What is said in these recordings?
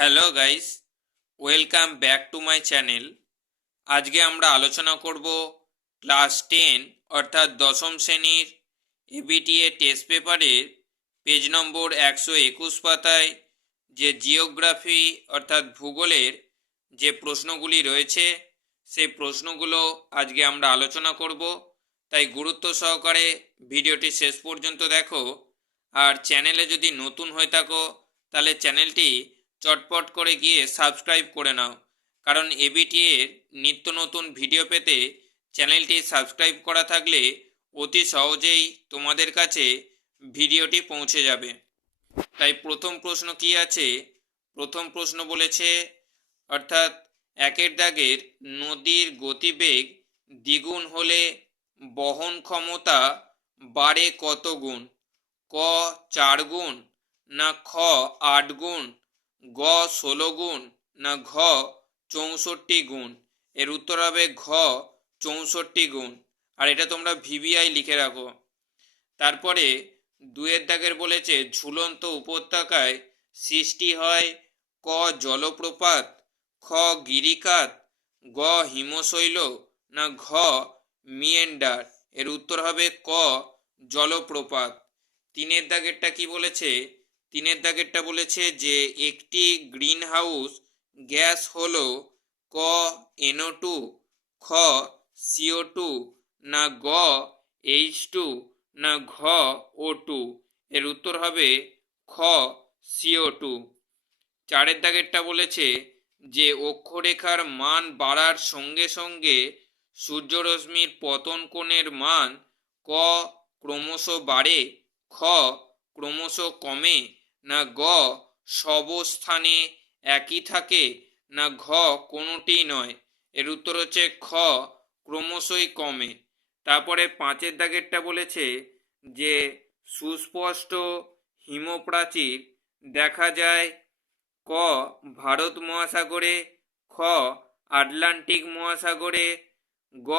Hello guys welcome back to my channel আজকে আমরা আলোচনা করব ক্লাস টেন অর্থাৎ দশম শ্রেণির এবিটিএ টেস্ট পেপারের পেজ নম্বর একশো একুশ পাতায় যে জিওগ্রাফি অর্থাৎ ভূগোলের যে প্রশ্নগুলি রয়েছে, সেই প্রশ্নগুলো আজকে আমরা আলোচনা করব। তাই গুরুত্ব সহকারে ভিডিওটি শেষ পর্যন্ত দেখো। আর চ্যানেলে যদি নতুন হয়ে থাকো, তাহলে চ্যানেলটি চটপট করে গিয়ে সাবস্ক্রাইব করে নাও। কারণ এবিটি এর নিত্য নতুন ভিডিও পেতে চ্যানেলটি সাবস্ক্রাইব করা থাকলে অতি সহজেই তোমাদের কাছে ভিডিওটি পৌঁছে যাবে। তাই প্রথম প্রশ্ন কি আছে? প্রথম প্রশ্ন বলেছে, অর্থাৎ একের দাগের নদীর গতিবেগ দ্বিগুণ হলে বহন ক্ষমতা বাড়ে কত গুণ? ক চার গুণ না খ আট গুণ? গ ষোলো গুণ না ঘ চৌষট্টি গুণ? এর উত্তর হবে ঘ চৌষট্টি গুণ। আর এটা তোমরা ভিভিআই লিখে রাখো। তারপরে দুয়ের দাগের বলেছে, ঝুলন্ত উপত্যকায় সৃষ্টি হয় ক জলপ্রপাত, খ গিরিকাত গ হিমশৈল, না ঘ মিয়েন্ডার। এর উত্তর হবে ক জলপ্রপাত। তিনের দাগেরটা কি বলেছে? তিনের দাগেরটা বলেছে যে একটি গ্রিন হাউস গ্যাস হলো ক N O two C O two গ এইচ টু না ঘ ও টু এর উত্তর হবে খ সিও টু চারের দাগেরটা বলেছে যে অক্ষরেখার মান বাড়ার সঙ্গে সঙ্গে সূর্যরশ্মির পতন কোণের মান ক ক্রমশ বাড়ে, খ ক্রমশ কমে না গ, সব স্থানে একই থাকে, না ঘ কোনোটি নয়। এর উত্তর হচ্ছে খ, ক্রমশই কমে। তারপরে পাঁচের দাগেরটা বলেছে যে, সুস্পষ্ট হিমপ্রাচীর দেখা যায় ক, ভারত মহাসাগরে, খ, আটলান্টিক মহাসাগরে, গ,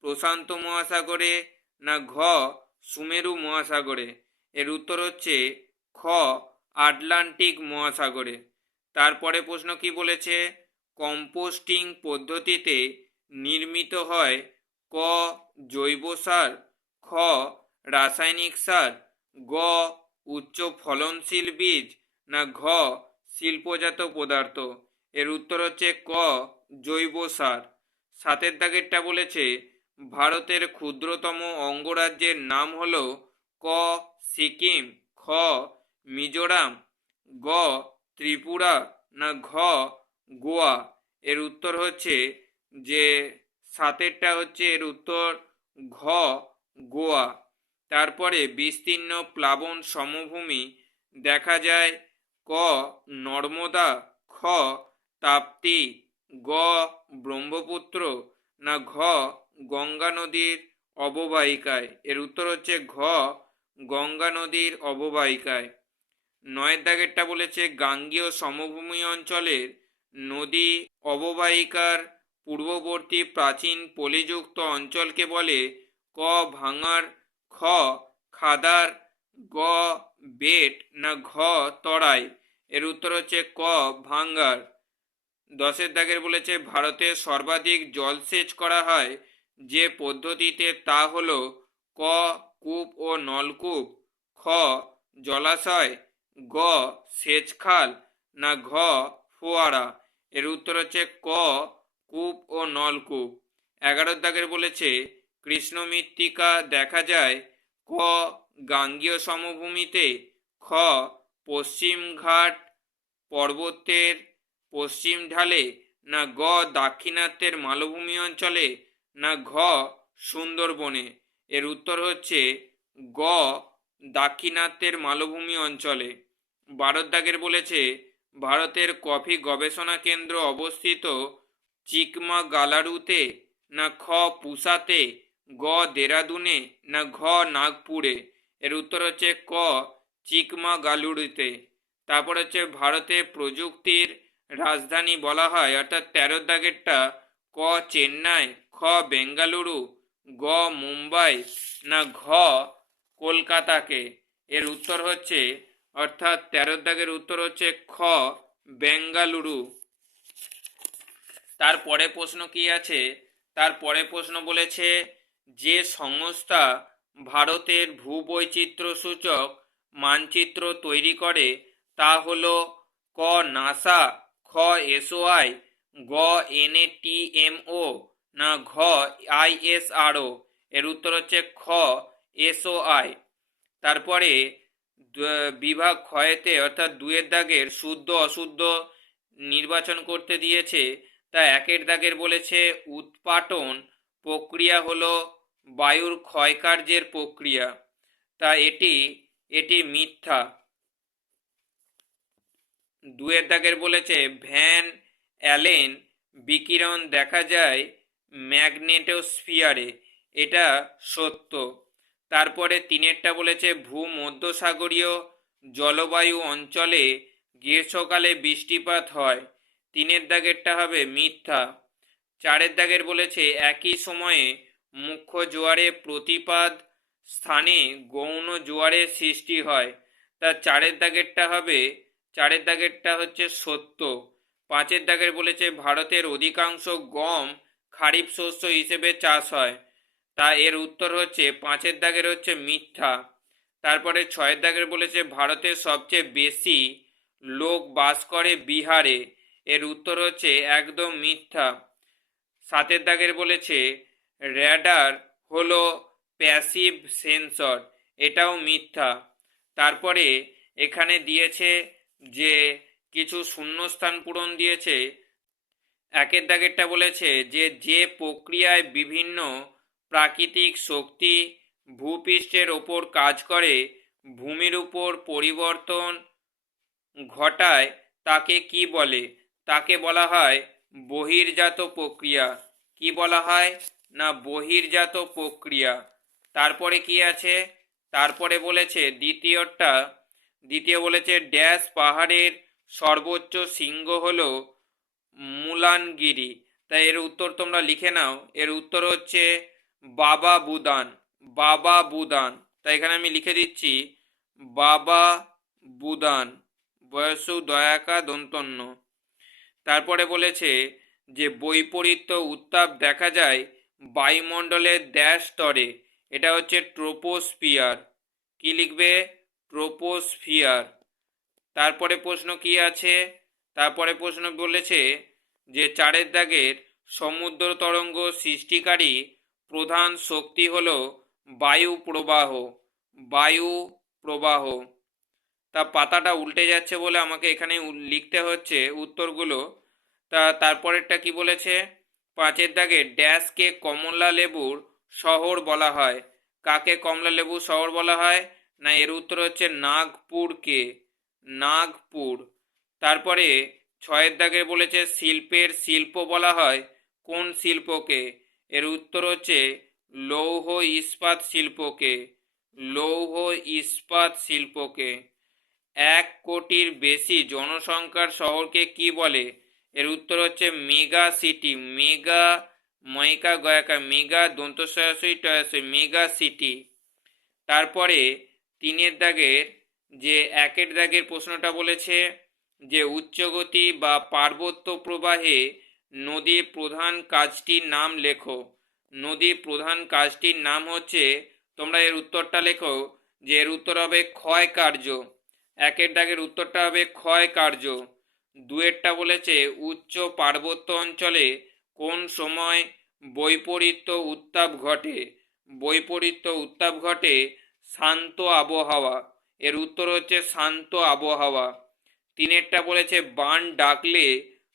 প্রশান্ত মহাসাগরে, না ঘ, সুমেরু মহাসাগরে। এর উত্তর হচ্ছে খ আটলান্টিক মহাসাগরে। তারপরে প্রশ্ন কি বলেছে? কম্পোস্টিং পদ্ধতিতে নির্মিত হয় ক জৈব সার, খ রাসায়নিক সার, গ উচ্চ ফলনশীল বীজ, না ঘ শিল্পজাত পদার্থ। এর উত্তর হচ্ছে ক জৈব সার। সাতের দাগেরটা বলেছে, ভারতের ক্ষুদ্রতম অঙ্গরাজ্যের নাম হল ক সিকিম, খ মিজোরাম, গ, ত্রিপুরা না ঘ, গোয়া। এর উত্তর হচ্ছে যে, সাতেরটা হচ্ছে এর উত্তর ঘ, গোয়া। তারপরে বিস্তীর্ণ প্লাবন সমভূমি দেখা যায়, ক, নর্মদা, খ, তাপ্তি, গ, ব্রহ্মপুত্র না ঘ, গঙ্গা নদীর অববাহিকায়। এর উত্তর হচ্ছে ঘ, গঙ্গা নদীর অববাহিকায়। নয়ের দাগেরটা বলেছে গাঙ্গীয় সমভূমি অঞ্চলের নদী অববাহিকার পূর্ববর্তী প্রাচীন পলিযুক্ত অঞ্চলকে বলে ক ভাঙার, খ খাদার, গ বেট না ঘ তরাই। এর উত্তর হচ্ছে ক ভাঙ্গার। দশের দাগের বলেছে ভারতে সর্বাধিক জলসেচ করা হয় যে পদ্ধতিতে তা হলো ক কূপ ও নলকূপ, খ জলাশয় গ, সেচ খাল, না ঘ, ফোয়ারা। এর উত্তর হচ্ছে ক, কূপ ও নলকূপ। এগারোর দাগের বলেছে, কৃষ্ণ মৃত্তিকা দেখা যায় ক, গাঙ্গীয় সমভূমিতে, খ, পশ্চিম ঘাট পর্বতের পশ্চিম ঢালে, না গ, দাক্ষিণাত্যের মালভূমি অঞ্চলে, না ঘ, সুন্দরবনে। এর উত্তর হচ্ছে গ, দাক্ষিণাত্যের মালভূমি অঞ্চলে। ভারত দাগের বলেছে, ভারতের কফি গবেষণা কেন্দ্র অবস্থিত চিকমা গালারুতে না খ পুসাতে, গ দেরাদুনে না ঘ নাগপুরে। এর উত্তর হচ্ছে ক চিকমা গালুরুতে। তারপর হচ্ছে ভারতে প্রযুক্তির রাজধানী বলা হয়, অর্থাৎ তেরো দাগেরটা ক চেন্নাই, খ বেঙ্গালুরু, গ মুম্বাই, না ঘ কলকাতাকে। এর উত্তর হচ্ছে অর্থাৎ তেরো দাগের উত্তর হচ্ছে খ, বেঙ্গালুরু। তারপরে প্রশ্ন কি আছে? তারপরে প্রশ্ন বলেছে যে সংস্থা ভারতের ভূবৈচিত্র্য সূচক মানচিত্র তৈরি করে, তা হলো ক, নাসা, খ, এসওআই, গ, এনএটিএমও, না ঘ, আইএসআরও। এর উত্তর হচ্ছে খ, এসওআই। তারপরে বিভাগ ক্ষয়েতে অর্থাৎ দুয়ের দাগের শুদ্ধ অশুদ্ধ নির্বাচন করতে দিয়েছে। তা একের দাগের বলেছে, উৎপাটন প্রক্রিয়া হলো বায়ুর ক্ষয়কার্যের প্রক্রিয়া। তা এটি এটি মিথ্যা। দুয়ের দাগের বলেছে, ভ্যান অ্যালেন বিকিরণ দেখা যায় ম্যাগনেটোস্ফিয়ারে। এটা সত্য। তারপরে তিনেরটা বলেছে ভূমধ্যসাগরীয় জলবায়ু অঞ্চলে গ্রীষ্মকালে বৃষ্টিপাত হয়। তিনের দাগেরটা হবে মিথ্যা। চারের দাগের বলেছে একই সময়ে মুখ্য জোয়ারে প্রতিপাদ স্থানে গৌণ জোয়ারের সৃষ্টি হয়। তা চারের দাগেরটা হবে, চারের দাগেরটা হচ্ছে সত্য। পাঁচের দাগের বলেছে ভারতের অধিকাংশ গম খারিফ শস্য হিসেবে চাষ হয়। তা এর উত্তর হচ্ছে, পাঁচের দাগের হচ্ছে মিথ্যা। তারপরে ছয়ের দাগের বলেছে, ভারতের সবচেয়ে বেশি লোক বাস করে বিহারে। এর উত্তর হচ্ছে, একদম মিথ্যা। সাতের দাগের বলেছে, র্যাডার হলো প্যাসিভ সেন্সর, এটাও মিথ্যা। তারপরে এখানে দিয়েছে যে, কিছু শূন্যস্থান পূরণ দিয়েছে। একের দাগেরটা বলেছে যে যে প্রক্রিয়ায় বিভিন্ন প্রাকৃতিক শক্তি ভূপৃষ্ঠের ওপর কাজ করে, ভূমির উপর পরিবর্তন ঘটায়, তাকে কি বলে? তাকে বলা হয় বহির্জাত প্রক্রিয়া। কি বলা হয়? না, বহির্জাত প্রক্রিয়া। তারপরে কি আছে? তারপরে বলেছে দ্বিতীয়টা। দ্বিতীয় বলেছে, ড্যাশ পাহাড়ের সর্বোচ্চ শৃঙ্গ হলো মুলানগিরি। তাই এর উত্তর তোমরা লিখে নাও। এর উত্তর হচ্ছে বাবা বুদান বাবা বুদান। তাই এখানে আমি লিখে দিচ্ছি, বাবা বুদান, বয়সু দয়াকা দন্তন্য। তারপরে বলেছে যে, বৈপরীত্য উত্তাপ দেখা যায় বায়ুমণ্ডলের ড্যাশ স্তরে। এটা হচ্ছে ট্রোপোস্ফিয়ার। কি লিখবে? ট্রোপোস্ফিয়ার। তারপরে প্রশ্ন কি আছে? তারপরে প্রশ্ন বলেছে যে, চারের দাগের সমুদ্র তরঙ্গ সৃষ্টিকারী প্রধান শক্তি হলো বায়ু প্রবাহ বায়ু প্রবাহ। তা পাতাটা উল্টে যাচ্ছে বলে আমাকে এখানে লিখতে হচ্ছে উত্তরগুলো। তা তারপরেরটা কি বলেছে? পাঁচের দাগে ড্যাশকে কমলা লেবুর শহর বলা হয়। কাকে কমলা লেবুর শহর বলা হয়? না, এর উত্তর হচ্ছে নাগপুরকে, নাগপুর। তারপরে ছয়ের দাগে বলেছে শিল্পের শিল্প বলা হয়। কোন শিল্পকে? এর উত্তর হচ্ছে লৌহ ইস্পাত শিল্পকে, লৌহ ইস্পাত শিল্পকে। এক কোটির বেশি জনসংখ্যার শহরকে কি বলে? এর উত্তর হচ্ছে মেগা সিটি, মেগা ময়কা গয়াকা, মেগা দন্তস্বয়সই টয়াসই, মেগা সিটি। তারপরে তিনের দাগের যে একের দাগের প্রশ্নটা বলেছে যে উচ্চগতি বা পার্বত্য প্রবাহে নদীর প্রধান কাজটির নাম লেখো। নদীর প্রধান কাজটির নাম হচ্ছে, তোমরা এর উত্তরটা লেখো যে এর উত্তর হবে ক্ষয় কার্য। একের দাগের উত্তরটা হবে ক্ষয় কার্য। দুয়েরটা বলেছে, উচ্চ পার্বত্য অঞ্চলে কোন সময় বৈপরীত্য উত্তাপ ঘটে? বৈপরীত্য উত্তাপ ঘটে শান্ত আবহাওয়া। এর উত্তর হচ্ছে শান্ত আবহাওয়া। তিনেরটা বলেছে, বান ডাকলে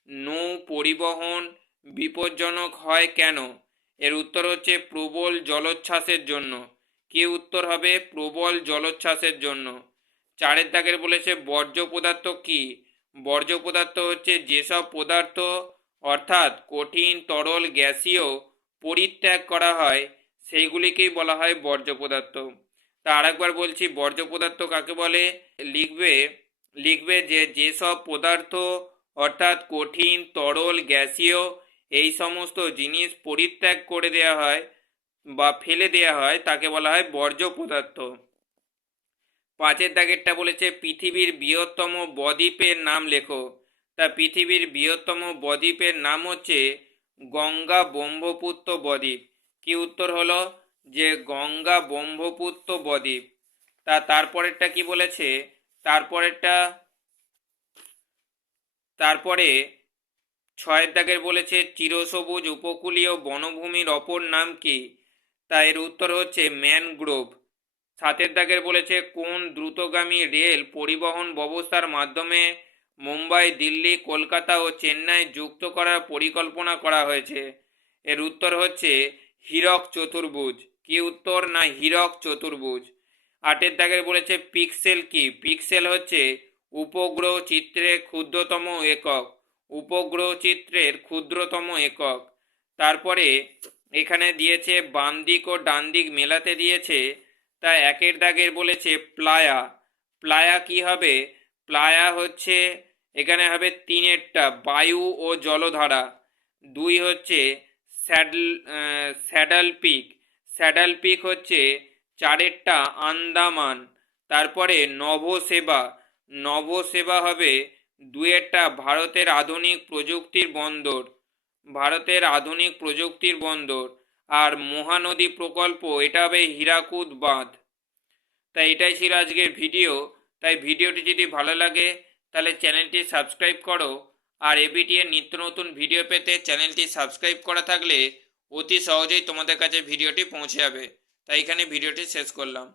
নৌ পরিবহন বিপজ্জনক হয় কেন? এর উত্তর হচ্ছে প্রবল জলোচ্ছ্বাসের জন্য। কি উত্তর হবে? প্রবল জলোচ্ছ্বাসের জন্য। চারের দাগের বলেছে বর্জ্য পদার্থ কি? বর্জ্য পদার্থ হচ্ছে যেসব পদার্থ, অর্থাৎ কঠিন, তরল, গ্যাসীয় পরিত্যাগ করা হয়, সেইগুলিকেই বলা হয় বর্জ্য পদার্থ। তা আরেকবার বলছি, বর্জ্য পদার্থ কাকে বলে? লিখবে লিখবে যে যেসব পদার্থ অর্থাৎ কঠিন, তরল, গ্যাসীয় এই সমস্ত জিনিস পরিত্যাগ করে দেওয়া হয় বা ফেলে দেওয়া হয়, তাকে বলা হয় বর্জ্য পদার্থ। পাঁচের দাগেরটা বলেছে, পৃথিবীর বৃহত্তম বদ্বীপের নাম লেখো। তা পৃথিবীর বৃহত্তম বদ্বীপের নাম হচ্ছে গঙ্গা ব্রহ্মপুত্র বদ্বীপ। কি উত্তর হলো? যে গঙ্গা ব্রহ্মপুত্র বদ্বীপ। তা তারপরেরটা কি বলেছে? তারপরেরটা তারপরে ছয়ের দাগের বলেছে, চিরসবুজ উপকূলীয় বনভূমির অপর নাম কি? তা এর উত্তর হচ্ছে ম্যানগ্রোভ। সাতের দাগের বলেছে, কোন দ্রুতগামী রেল পরিবহন ব্যবস্থার মাধ্যমে মুম্বাই, দিল্লি, কলকাতা ও চেন্নাই যুক্ত করার পরিকল্পনা করা হয়েছে? এর উত্তর হচ্ছে, হীরক চতুর্ভুজ। কি উত্তর? না, হীরক চতুর্ভুজ। আটের দাগের বলেছে, পিক্সেল কি? পিক্সেল হচ্ছে উপগ্রহ চিত্রের ক্ষুদ্রতম একক, উপগ্রহ চিত্রের ক্ষুদ্রতম একক। তারপরে এখানে দিয়েছে বাম দিক ও ডান দিক মেলাতে দিয়েছে। তা একের দাগের বলেছে প্লায়া। প্লায়া কি হবে? প্লায়া হচ্ছে, এখানে হবে তিনেরটা, বায়ু ও জলধারা। দুই হচ্ছে saddle saddle peak. Saddle peak হচ্ছে চারেরটা আন্দামান। তারপরে নভসেবা। নভসেবা হবে দুয়েরটা ভারতের আধুনিক প্রযুক্তির বন্দর, ভারতের আধুনিক প্রযুক্তির বন্দর আর মহানদী প্রকল্প, এটা হবে হীরাকুদ বাঁধ। তাই এটাই ছিল আজকের ভিডিও। তাই ভিডিওটি যদি ভালো লাগে, তাহলে চ্যানেলটি সাবস্ক্রাইব করো। আর এবিটি এর নিত্য নতুন ভিডিও পেতে চ্যানেলটি সাবস্ক্রাইব করা থাকলে অতি সহজেই তোমাদের কাছে ভিডিওটি পৌঁছে যাবে। তাই এখানে ভিডিওটি শেষ করলাম।